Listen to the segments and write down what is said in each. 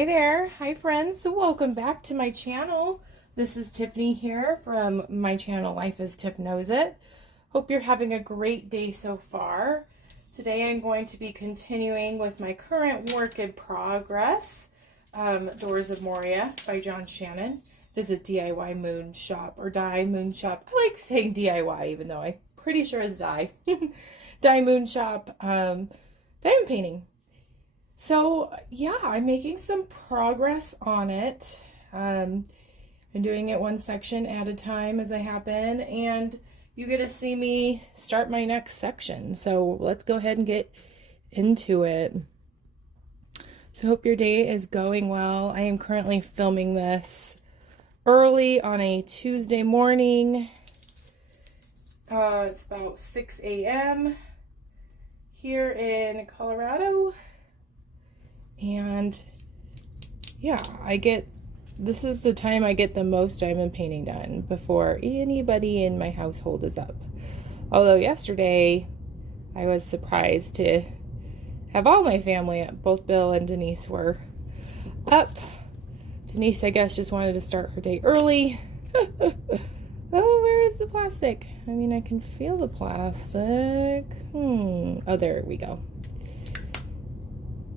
Hi there. Hi friends. Welcome back to my channel. This is Tiffany here from my channel Life as Tiff Knows It. Hope you're having a great day so far. Today I'm going to be continuing with my current work in progress, Doors of Moria by John Shannon. This is a DIYMoonshop or DIYMoonshop. I like saying DIY even though I'm pretty sure it's DIYMoonshop diamond painting. So yeah, I'm making some progress on it. I'm doing it one section at a time as I happen, and you get to see me start my next section. So let's go ahead and get into it. So hope your day is going well. I am currently filming this early on a Tuesday morning. It's about 6 a.m. here in Colorado. And yeah, this is the time I get the most diamond painting done before anybody in my household is up. Although yesterday I was surprised to have all my family up. Both Bill and Denise were up. Denise, I guess, just wanted to start her day early. Oh, where is the plastic? I mean, I can feel the plastic. Oh, there we go.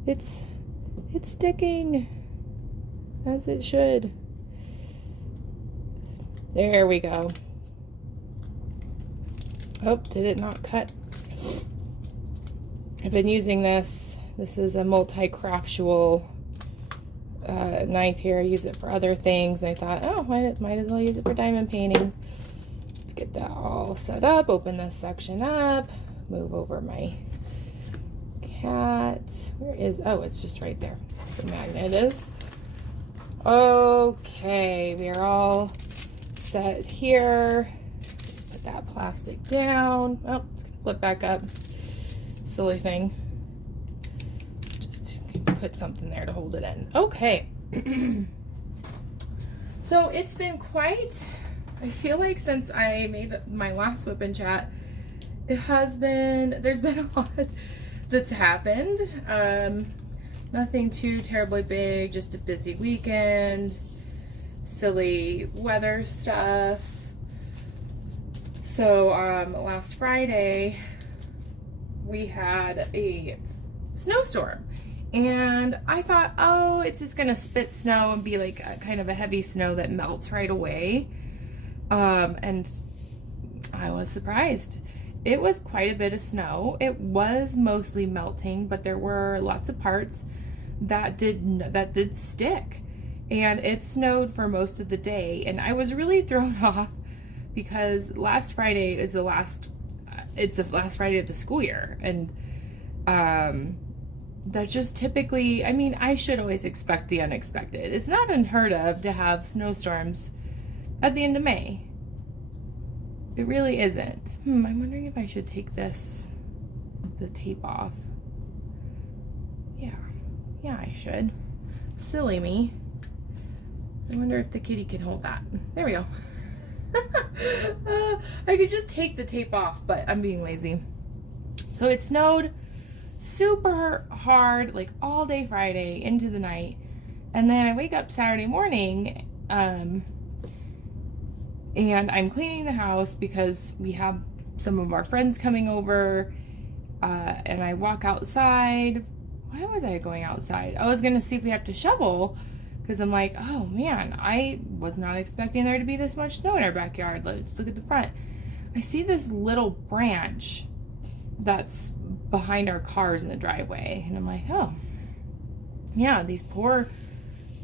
It's sticking, as it should. There we go. Oh, did it not cut? I've been using this. This is a multi-craftual knife here. I use it for other things. And I thought, oh, might as well use it for diamond painting. Let's get that all set up. Open this section up. Move over my cat. Where is, oh, it's just right there. The magnet is. Okay, we are all set here. Just put that plastic down. Oh, it's gonna flip back up. Silly thing. Just put something there to hold it in. Okay. So it's been quite, I feel like since I made my last WIP and Chat, there's been a lot that's happened. Nothing too terribly big, just a busy weekend, silly weather stuff. So last Friday we had a snowstorm, and I thought, oh, it's just gonna spit snow and be like a kind of a heavy snow that melts right away. And I was surprised. It was quite a bit of snow. It was mostly melting, but there were lots of parts that did stick, and it snowed for most of the day. And I was really thrown off because last Friday is the last Friday of the school year, and that's just typically, I mean, I should always expect the unexpected. It's not unheard of to have snowstorms at the end of May. It really isn't. I'm wondering if I should take the tape off. Yeah, I should. Silly me. I wonder if the kitty can hold that. There we go. I could just take the tape off, but I'm being lazy. So it snowed super hard, like all day Friday into the night. And then I wake up Saturday morning, and I'm cleaning the house because we have some of our friends coming over, and I walk outside. Why was I going outside? I was going to see if we have to shovel, because I'm like, oh man, I was not expecting there to be this much snow in our backyard. Let's look at the front. I see this little branch that's behind our cars in the driveway, and I'm like, oh yeah, these poor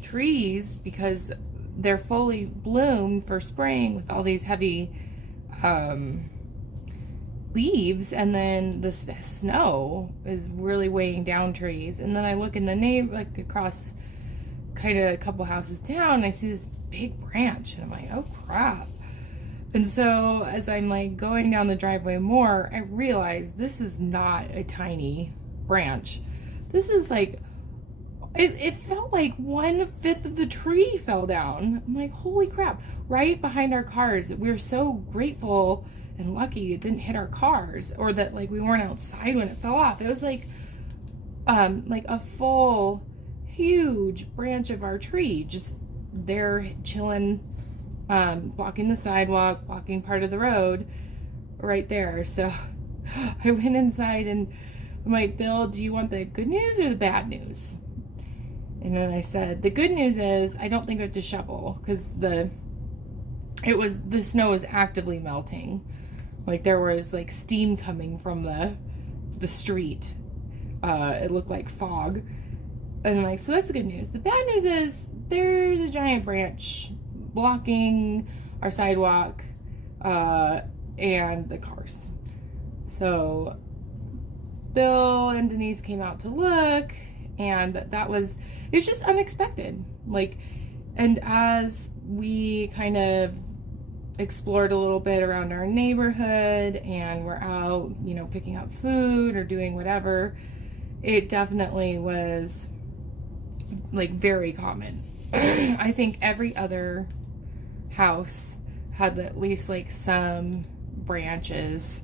trees, because they're fully bloomed for spring with all these heavy leaves, and then the snow is really weighing down trees. And then I look in the like across kind of a couple houses down, and I see this big branch, and I'm like, oh crap. And so as I'm like going down the driveway more, I realize this is not a tiny branch. This is like, it felt like 1/5 of the tree fell down. I'm like, holy crap, right behind our cars. We're so grateful and lucky it didn't hit our cars, or that like we weren't outside when it fell off. It was like a full huge branch of our tree just there chilling, blocking the sidewalk, blocking part of the road right there. So I went inside and I'm like, Bill, do you want the good news or the bad news? And then I said, the good news is I don't think I have to shovel because the snow was actively melting. Like there was like steam coming from the street. It looked like fog. And I'm like, so that's the good news. The bad news is there's a giant branch blocking our sidewalk and the cars. So Bill and Denise came out to look, and it's just unexpected. Like, and as we kind of explored a little bit around our neighborhood and we're out, picking up food or doing whatever, it definitely was like very common. I think every other house had at least like some branches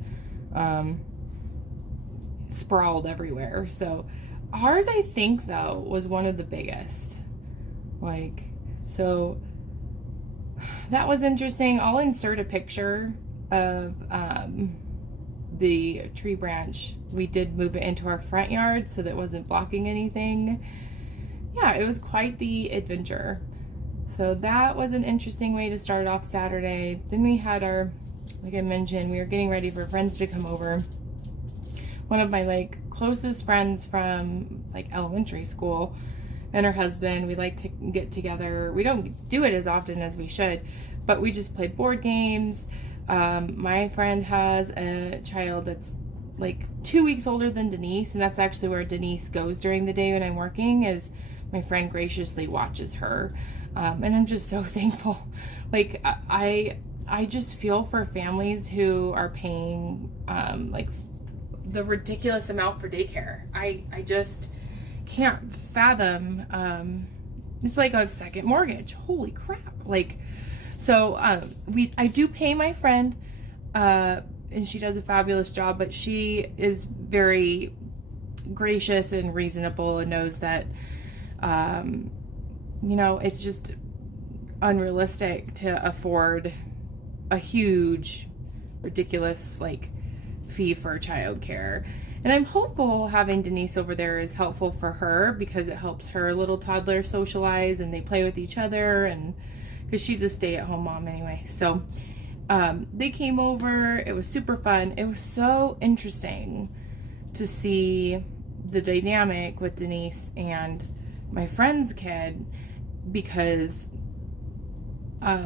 sprawled everywhere. So ours, I think though, was one of the biggest. Like, so that was interesting. I'll insert a picture of the tree branch. We did move it into our front yard so that it wasn't blocking anything. Yeah, it was quite the adventure. So that was an interesting way to start off Saturday. Then we had like I mentioned, we were getting ready for friends to come over. One of my closest friends from elementary school and her husband, we like to get together. We don't do it as often as we should, but we just play board games. My friend has a child that's 2 weeks older than Denise, and that's actually where Denise goes during the day when I'm working, is my friend graciously watches her. And I'm just so thankful. I just feel for families who are paying the ridiculous amount for daycare. I just can't fathom. It's like a second mortgage. Holy crap. I do pay my friend, and she does a fabulous job, but she is very gracious and reasonable and knows that, it's just unrealistic to afford a huge, ridiculous, fee for childcare. And I'm hopeful having Denise over there is helpful for her because it helps her little toddler socialize and they play with each other, and because she's a stay-at-home mom anyway. So they came over. It was super fun. It was so interesting to see the dynamic with Denise and my friend's kid, because I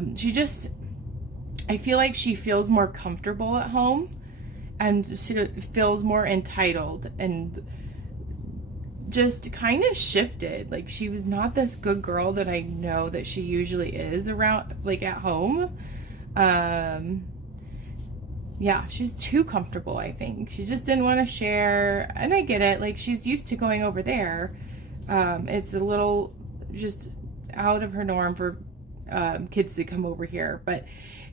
feel like she feels more comfortable at home and she feels more entitled and just kind of shifted. She was not this good girl that I know that she usually is around, at home. Yeah, she's too comfortable, I think. She just didn't want to share, and I get it. She's used to going over there. It's a little just out of her norm for kids to come over here. But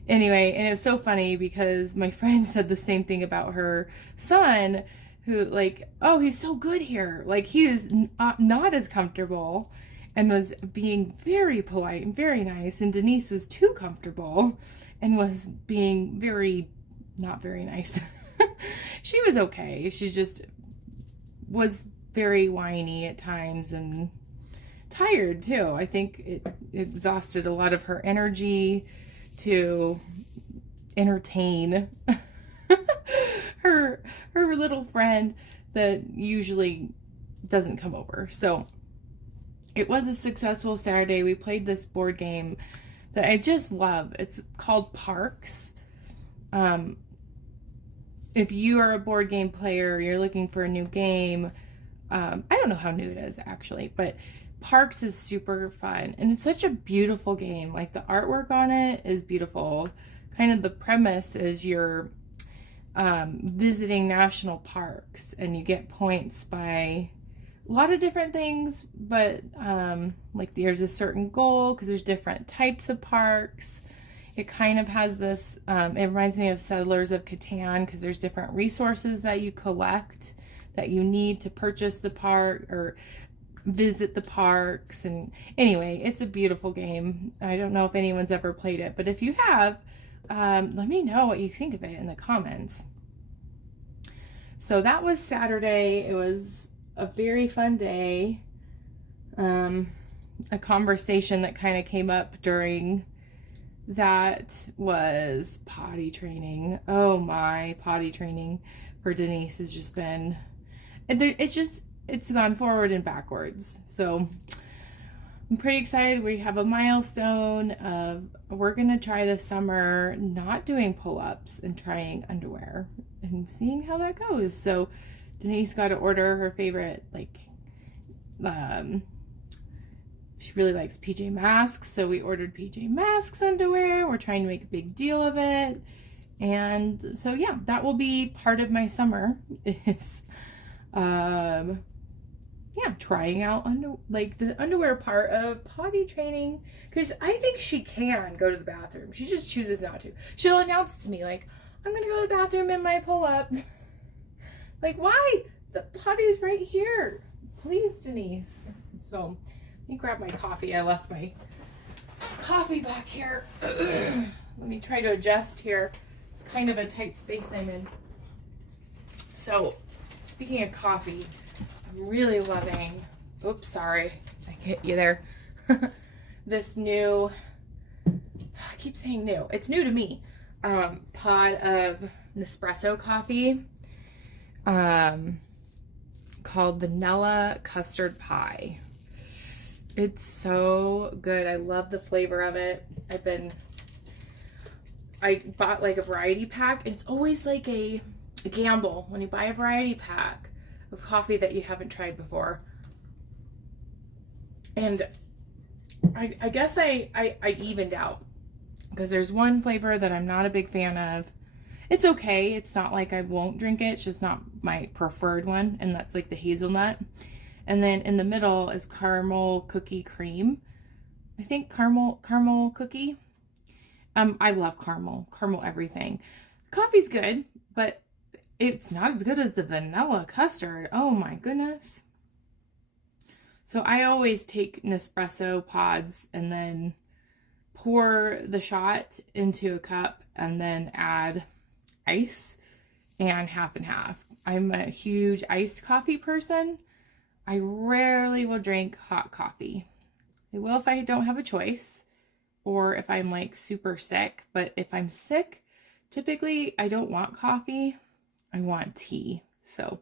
anyway, and it was so funny because my friend said the same thing about her son, who oh, he's so good here. He is not as comfortable, and was being very polite and very nice. And Denise was too comfortable and was being not very nice. She was okay. She just was very whiny at times and tired too. I think it exhausted a lot of her energy to entertain her little friend that usually doesn't come over. So it was a successful Saturday. We played this board game that I just love. It's called Parks. If you are a board game player, you're looking for a new game. I don't know how new it is actually, but Parks is super fun, and it's such a beautiful game. The artwork on it is beautiful. Kind of the premise is you're visiting national parks, and you get points by a lot of different things, but there's a certain goal because there's different types of parks. It kind of has this, it reminds me of Settlers of Catan because there's different resources that you collect that you need to purchase the park or visit the parks. And anyway, it's a beautiful game. I don't know if anyone's ever played it, but if you have, let me know what you think of it in the comments. So that was Saturday. It was a very fun day. A conversation that kind of came up during that was potty training. Oh my, potty training for Denise has just been, it's gone forward and backwards. So I'm pretty excited. We have a milestone of, we're going to try this summer not doing pull-ups and trying underwear and seeing how that goes. So Denise got to order her favorite, like, she really likes PJ Masks, so we ordered PJ Masks underwear. We're trying to make a big deal of it. And so yeah, that will be part of my summer is yeah, trying out the underwear part of potty training, because I think she can go to the bathroom. She just chooses not to. She'll announce to me, like, I'm gonna go to the bathroom in my pull-up. Like, why? The potty's right here. Please, Denise. So let me grab my coffee. I left my coffee back here. Let me try to adjust here. It's kind of a tight space I'm in. So, speaking of coffee, I'm really loving, oops, sorry, I hit you there. This new, I keep saying new, it's new to me, pod of Nespresso coffee, called Vanilla Custard Pie. It's so good. I love the flavor of it. I bought like a variety pack, and it's always like a gamble when you buy a variety pack of coffee that you haven't tried before. And I guess I evened out, because there's one flavor that I'm not a big fan of. It's okay. It's not like I won't drink it. It's just not my preferred one, and that's like the hazelnut. And then in the middle is caramel cookie cream. I think caramel cookie. I love caramel everything. Coffee's good, but it's not as good as the vanilla custard. Oh my goodness. So I always take Nespresso pods and then pour the shot into a cup and then add ice and half and half. I'm a huge iced coffee person. I rarely will drink hot coffee. I will if I don't have a choice, or if I'm like super sick. But if I'm sick, typically I don't want coffee. I want tea. So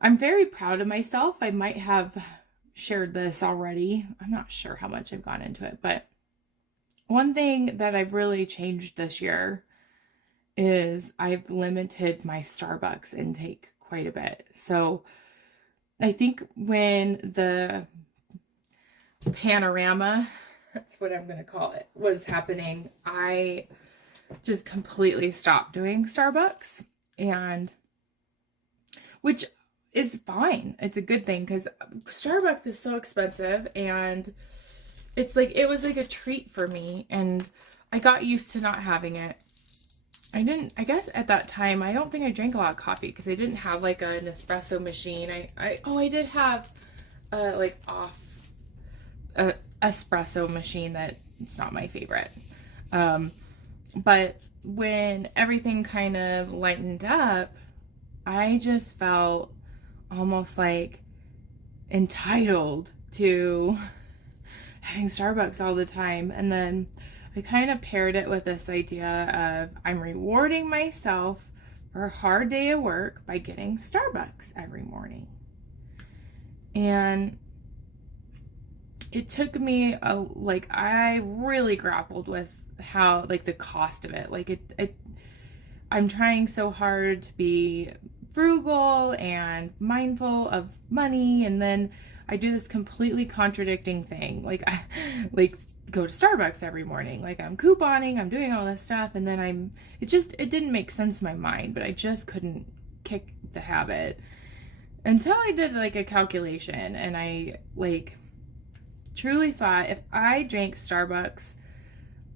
I'm very proud of myself. I might have shared this already. I'm not sure how much I've gone into it, but one thing that I've really changed this year is I've limited my Starbucks intake quite a bit. So I think when the panorama, that's what I'm going to call it, was happening, I just completely stopped doing Starbucks, and which is fine. It's a good thing, because Starbucks is so expensive, and it's like, it was like a treat for me, and I got used to not having it. I guess at that time, I don't think I drank a lot of coffee, because I didn't have like a Nespresso machine. I did have a espresso machine that it's not my favorite. But when everything kind of lightened up, I just felt almost like entitled to having Starbucks all the time. And then I kind of paired it with this idea of I'm rewarding myself for a hard day of work by getting Starbucks every morning. And it took me I really grappled with how, like, the cost of it. Like, I'm trying so hard to be frugal and mindful of money, and then I do this completely contradicting thing. Like, I go to Starbucks every morning. Like, I'm couponing, I'm doing all this stuff, and then it didn't make sense in my mind, but I just couldn't kick the habit until I did like a calculation, and I truly thought, if I drank Starbucks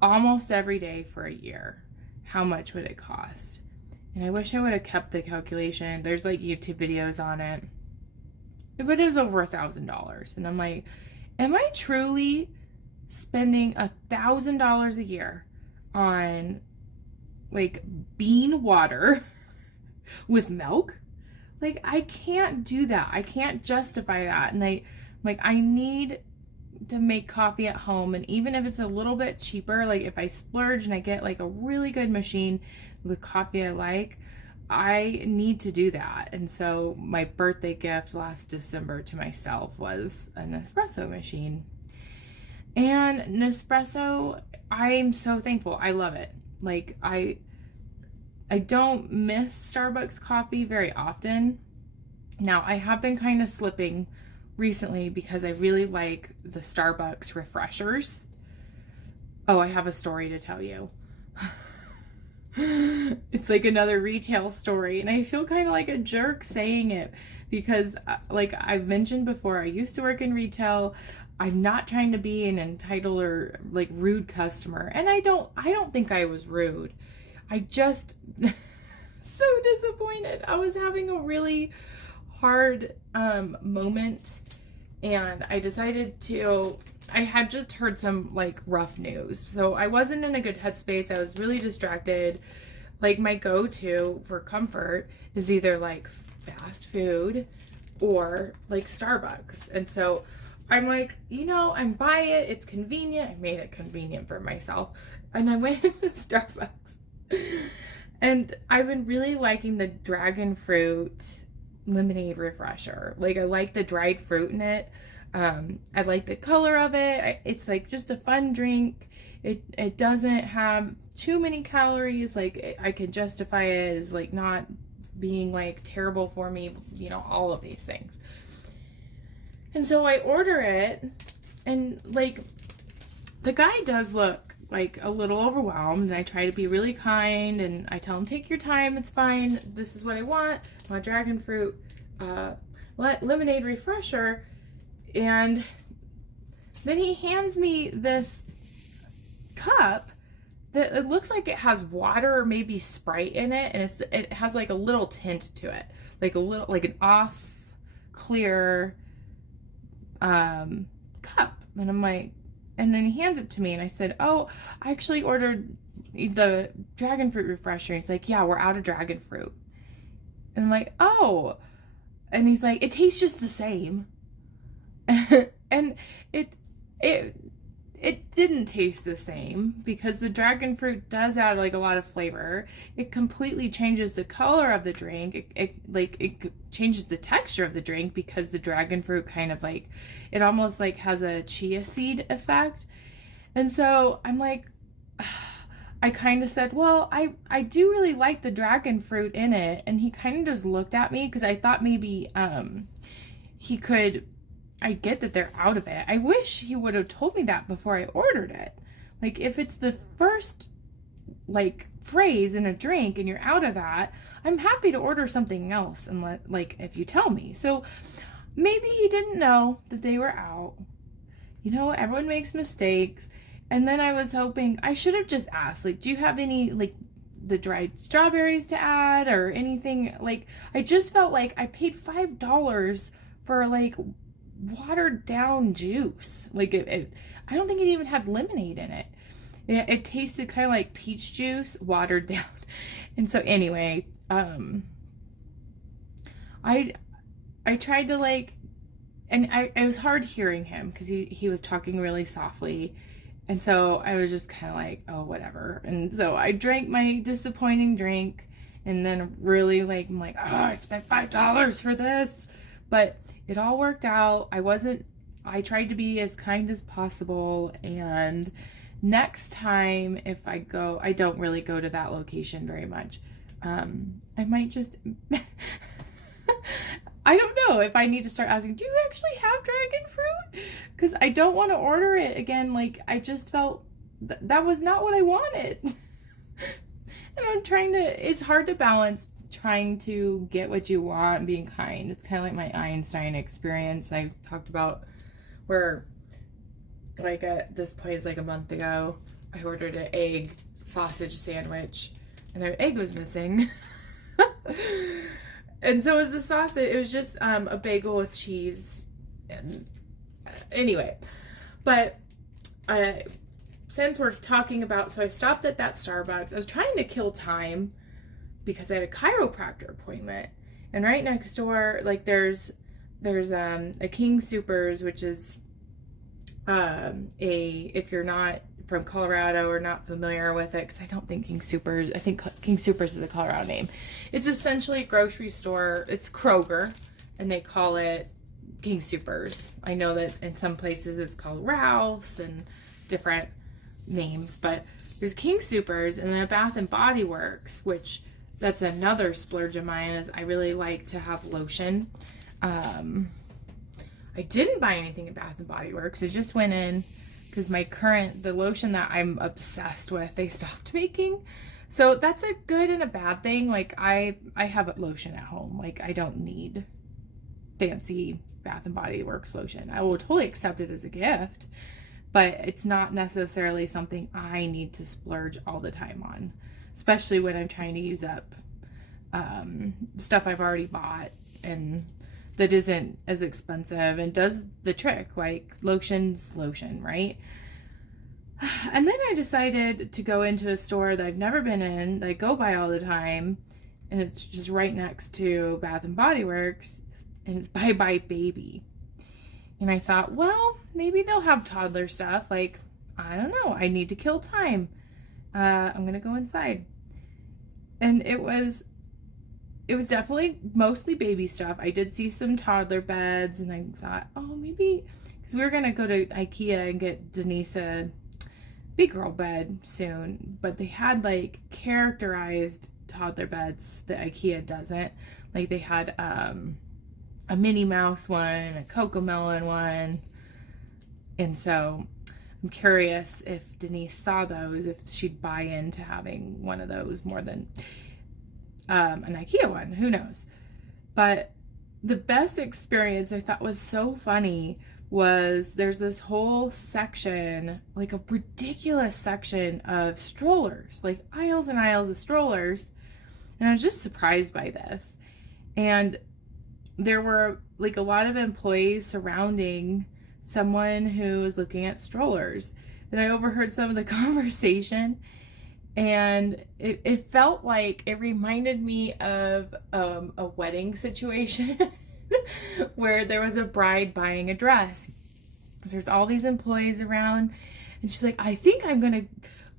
almost every day for a year, how much would it cost? And I wish I would have kept the calculation. There's like YouTube videos on it. But it was over $1,000. And I'm like, am I truly spending $1,000 a year on like bean water with milk? Like, I can't do that. I can't justify that. And I need to make coffee at home. And even if it's a little bit cheaper, like if I splurge and I get like a really good machine with coffee I like, I need to do that. And so my birthday gift last December to myself was a Nespresso machine. And Nespresso, I'm so thankful. I love it. Like, I don't miss Starbucks coffee very often. Now, I have been kind of slipping recently because I really like the Starbucks refreshers. Oh, I have a story to tell you. It's like another retail story, and I feel kind of like a jerk saying it because, like I've mentioned before, I used to work in retail. I'm not trying to be an entitled or like rude customer, and I don't think I was rude. I just so disappointed. I was having a really hard moment, and I decided to. I had just heard some like rough news, so I wasn't in a good headspace. I was really distracted. Like, my go-to for comfort is either like fast food or like Starbucks. And so I'm like, I'm by it. It's convenient. I made it convenient for myself. And I went into Starbucks. And I've been really liking the dragon fruit lemonade refresher. Like, I like the dried fruit in it. I like the color of it. It's like just a fun drink. It doesn't have too many calories. Like, I could justify it as like not being like terrible for me, all of these things. And so I order it, and like the guy does look like a little overwhelmed, and I try to be really kind, and I tell him, take your time, it's fine. This is what I want. I want dragon fruit lemonade refresher. And then he hands me this cup that it looks like it has water or maybe Sprite in it, and it has like a little tint to it, like an off clear cup. And I'm like, and then he hands it to me, and I said, oh, I actually ordered the dragon fruit refresher. And he's like, yeah, we're out of dragon fruit. And I'm like, oh. And he's like, it tastes just the same. And it didn't taste the same because the dragon fruit does add like a lot of flavor. It completely changes the color of the drink. It changes the texture of the drink because the dragon fruit kind of like, it almost like has a chia seed effect. And so I'm like, I kind of said, well, I do really like the dragon fruit in it. And he kind of just looked at me because I thought maybe he could. I get that they're out of it. I wish he would have told me that before I ordered it. Like, if it's the first like phrase in a drink and you're out of that, I'm happy to order something else and if you tell me. So maybe he didn't know that they were out. Everyone makes mistakes. And then I was hoping I should have just asked, like, do you have any like the dried strawberries to add or anything? Like, I just felt like I paid $5 for like watered down juice. Like, I don't think it even had lemonade in it. It tasted kind of like peach juice watered down. And so anyway, I tried to like, and it was hard hearing him because he was talking really softly. And so I was just kind of like, oh, whatever. And so I drank my disappointing drink, and then really like, I'm like, oh, I spent $5 for this. But it all worked out. I tried to be as kind as possible. And next time if I go, I don't really go to that location very much. I might just, I don't know if I need to start asking, do you actually have dragon fruit? Because I don't want to order it again. Like, I just felt that was not what I wanted. And I'm trying to, it's hard to balance trying to get what you want and being kind. It's kind of like my Einstein experience I talked about, where like at this place like a month ago, I ordered an egg sausage sandwich and their egg was missing. And so was the sausage. It was just a bagel with cheese. And anyway, but since we're talking about, so I stopped at that Starbucks. I was trying to kill time because I had a chiropractor appointment. And right next door, like there's a King Soopers, which is if you're not from Colorado or not familiar with it, because I don't think King Soopers, I think King Soopers is a Colorado name. It's essentially a grocery store. It's Kroger, and they call it King Soopers. I know that in some places it's called Ralph's and different names, but there's King Soopers, and then Bath and Body Works, which that's another splurge of mine, is I really like to have lotion. I didn't buy anything at Bath and Body Works. I just went in because the lotion that I'm obsessed with, they stopped making. So that's a good and a bad thing. Like I have lotion at home. Like I don't need fancy Bath and Body Works lotion. I will totally accept it as a gift, but it's not necessarily something I need to splurge all the time on, especially when I'm trying to use up stuff I've already bought and that isn't as expensive and does the trick. Like lotion's lotion, right? And then I decided to go into a store that I've never been in, that I go by all the time, and it's just right next to Bath and Body Works, and it's Bye Bye Baby. And I thought, well, maybe they'll have toddler stuff. Like, I don't know, I need to kill time. I'm gonna go inside. And it was definitely mostly baby stuff. I did see some toddler beds, and I thought, oh, maybe, because we were gonna go to IKEA and get Denise a big girl bed soon, but they had like characterized toddler beds that IKEA doesn't. Like they had a Minnie Mouse one, a Cocomelon one, and so I'm curious if Denise saw those, if she'd buy into having one of those more than an IKEA one. Who knows? But the best experience I thought was so funny was there's this whole section, like a ridiculous section of strollers, like aisles and aisles of strollers. And I was just surprised by this. And there were like a lot of employees surrounding someone who was looking at strollers. And I overheard some of the conversation, and it felt like, it reminded me of a wedding situation where there was a bride buying a dress. There's all these employees around, and she's like, I think I'm gonna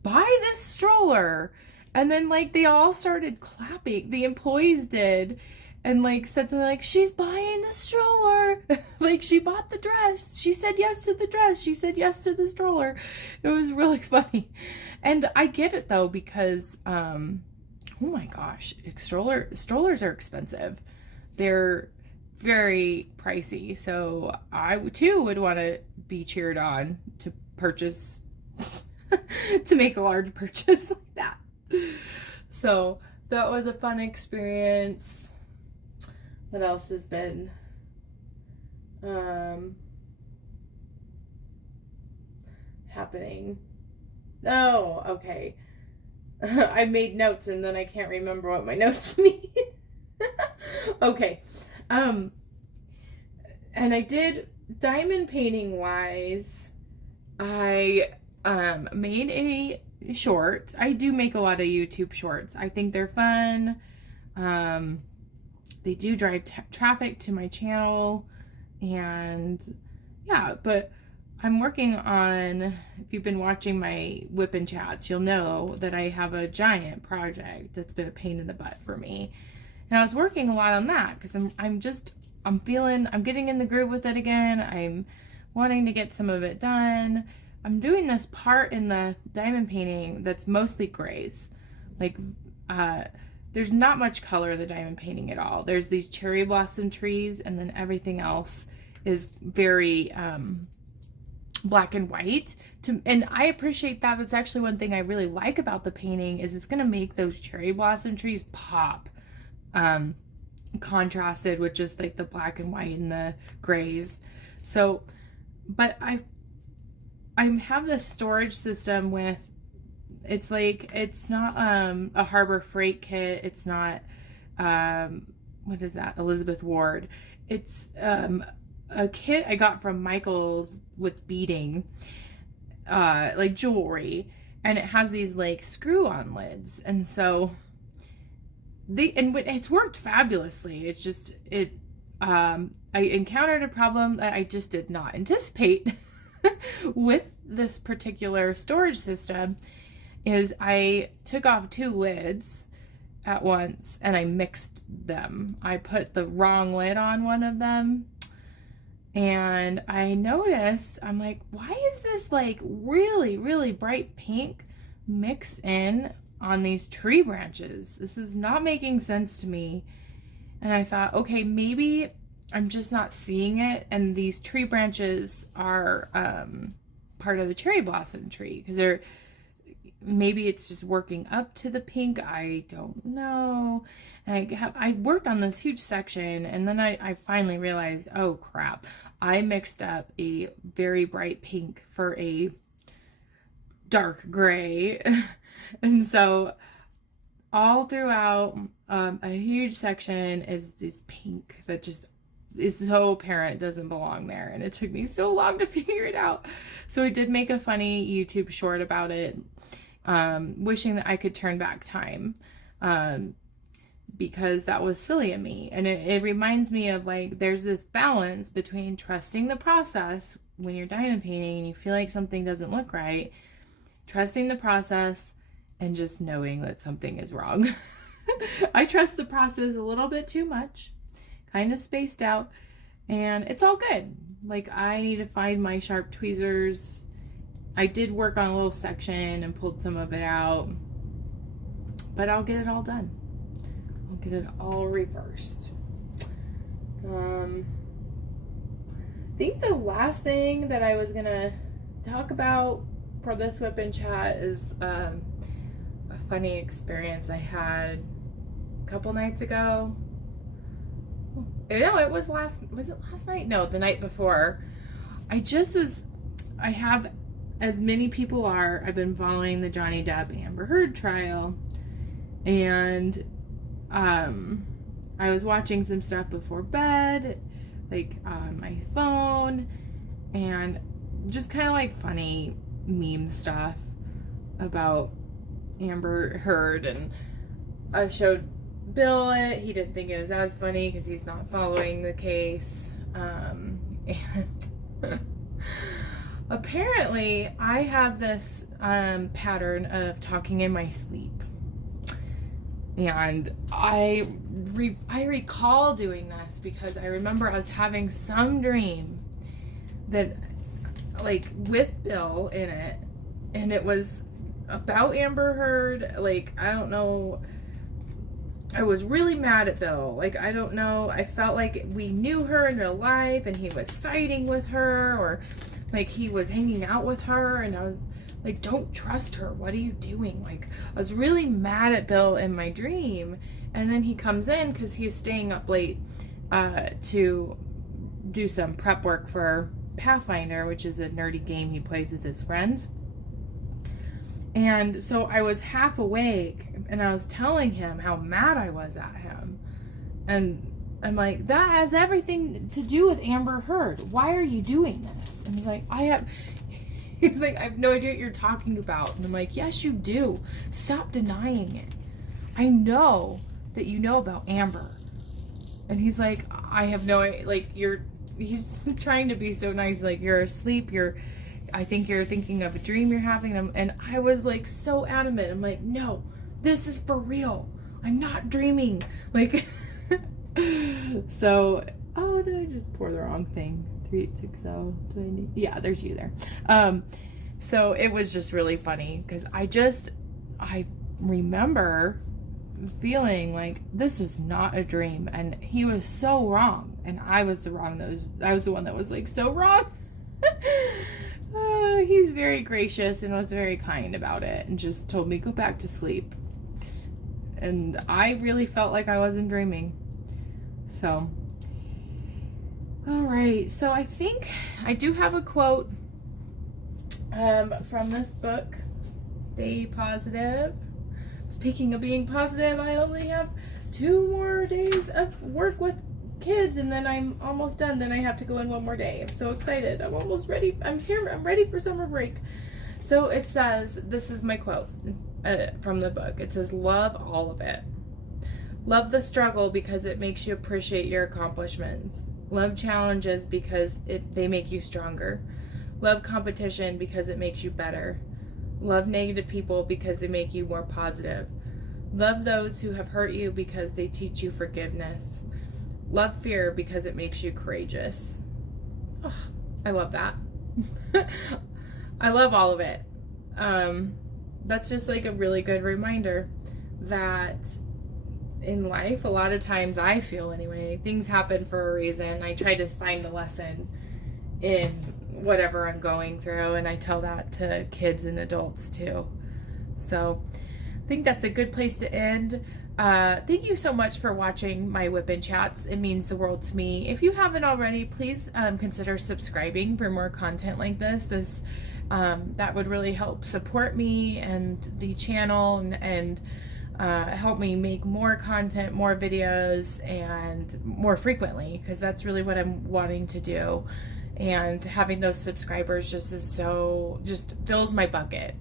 buy this stroller. And then like they all started clapping, the employees did, and like said something like, she's buying the stroller. Like she bought the dress. She said yes to the dress. She said yes to the stroller. It was really funny. And I get it though, because, oh my gosh, strollers are expensive. They're very pricey. So I too would want to be cheered on to purchase, to make a large purchase like that. So that was a fun experience. What else has been happening? Oh, okay. I made notes and then I can't remember what my notes mean. Okay. And I did diamond painting wise. I made a short. I do make a lot of YouTube shorts. I think they're fun. They do drive traffic to my channel, and yeah, but I'm working on, if you've been watching my WIP and Chats, you'll know that I have a giant project that's been a pain in the butt for me. And I was working a lot on that because I'm getting in the groove with it again. I'm wanting to get some of it done. I'm doing this part in the diamond painting that's mostly grays. Like, there's not much color in the diamond painting at all. There's these cherry blossom trees, and then everything else is very black and white. And I appreciate that. That's actually one thing I really like about the painting, is it's gonna make those cherry blossom trees pop, contrasted with just like the black and white and the grays. So, but I have this storage system with, it's not a Harbor Freight kit. It's not what is that? Elizabeth Ward. It's a kit I got from Michael's with beading, like jewelry, and it has these like screw-on lids, and so it's worked fabulously. It's just I encountered a problem that I just did not anticipate with this particular storage system. Is I took off 2 lids at once and I mixed them. I put the wrong lid on one of them, and I noticed, I'm like, why is this like really, really bright pink mixed in on these tree branches? This is not making sense to me. And I thought, okay, maybe I'm just not seeing it, and these tree branches are part of the cherry blossom tree, because maybe it's just working up to the pink. I don't know. And I worked on this huge section, and then I finally realized, oh crap, I mixed up a very bright pink for a dark gray. And so all throughout a huge section is this pink that just is so apparent doesn't belong there, and it took me so long to figure it out. So I did make a funny YouTube short about it, wishing that I could turn back time, because that was silly of me. And it reminds me of, like, there's this balance between trusting the process when you're diamond painting and you feel like something doesn't look right, trusting the process and just knowing that something is wrong. I trust the process a little bit too much, kind of spaced out, and it's all good. Like, I need to find my sharp tweezers. I did work on a little section and pulled some of it out, but I'll get it all done. I'll get it all reversed. I think the last thing that I was gonna talk about for this WIP and Chat is a funny experience I had a couple nights ago. No, was it last night? No, the night before. I have, as many people are, I've been following the Johnny Depp Amber Heard trial, and I was watching some stuff before bed, like on my phone, and just kind of like funny meme stuff about Amber Heard, and I showed Bill it. He didn't think it was as funny because he's not following the case, and apparently I have this pattern of talking in my sleep, and I recall doing this because I remember I was having some dream that, like, with Bill in it, and it was about Amber Heard. Like, I don't know, I was really mad at Bill. Like, I don't know, I felt like we knew her in real life and he was siding with her, or like he was hanging out with her, and I was like, don't trust her, what are you doing? Like, I was really mad at Bill in my dream. And then he comes in because he was staying up late to do some prep work for Pathfinder, which is a nerdy game he plays with his friends. And so I was half awake, and I was telling him how mad I was at him. And I'm like, that has everything to do with Amber Heard. Why are you doing this? And he's like, he's like, I have no idea what you're talking about. And I'm like, yes, you do. Stop denying it. I know that you know about Amber. And he's like, I have no idea. Like, he's trying to be so nice. Like, you're asleep. I think you're thinking of a dream you're having. And I was like so adamant. I'm like, no, this is for real. I'm not dreaming. Like, so, oh, did I just pour the wrong thing? 3860. Yeah, there's you there. So it was just really funny because I remember feeling like this was not a dream, and he was so wrong, and I was the one that was like so wrong. He's very gracious and was very kind about it, and just told me go back to sleep, and I really felt like I wasn't dreaming. So, all right, so I think I do have a quote from this book, Stay Positive. Speaking of being positive, I only have 2 more days of work with kids, and then I'm almost done. Then I have to go in 1 more day. I'm so excited. I'm almost ready. I'm here. I'm ready for summer break. So it says, this is my quote from the book. It says, love all of it. Love the struggle because it makes you appreciate your accomplishments. Love challenges because they make you stronger. Love competition because it makes you better. Love negative people because they make you more positive. Love those who have hurt you because they teach you forgiveness. Love fear because it makes you courageous. Oh, I love that. I love all of it. That's just like a really good reminder that in life, a lot of times, I feel anyway, things happen for a reason. I try to find the lesson in whatever I'm going through, and I tell that to kids and adults too. So I think that's a good place to end. Thank you so much for watching my WIP and Chats. It means the world to me. If you haven't already, please consider subscribing for more content like this. That would really help support me and the channel, and help me make more content, more videos, and more frequently, because that's really what I'm wanting to do. And having those subscribers just fills my bucket.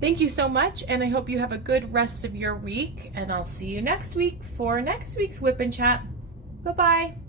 Thank you so much, and I hope you have a good rest of your week, and I'll see you next week for next week's WIP and Chat. Bye-bye.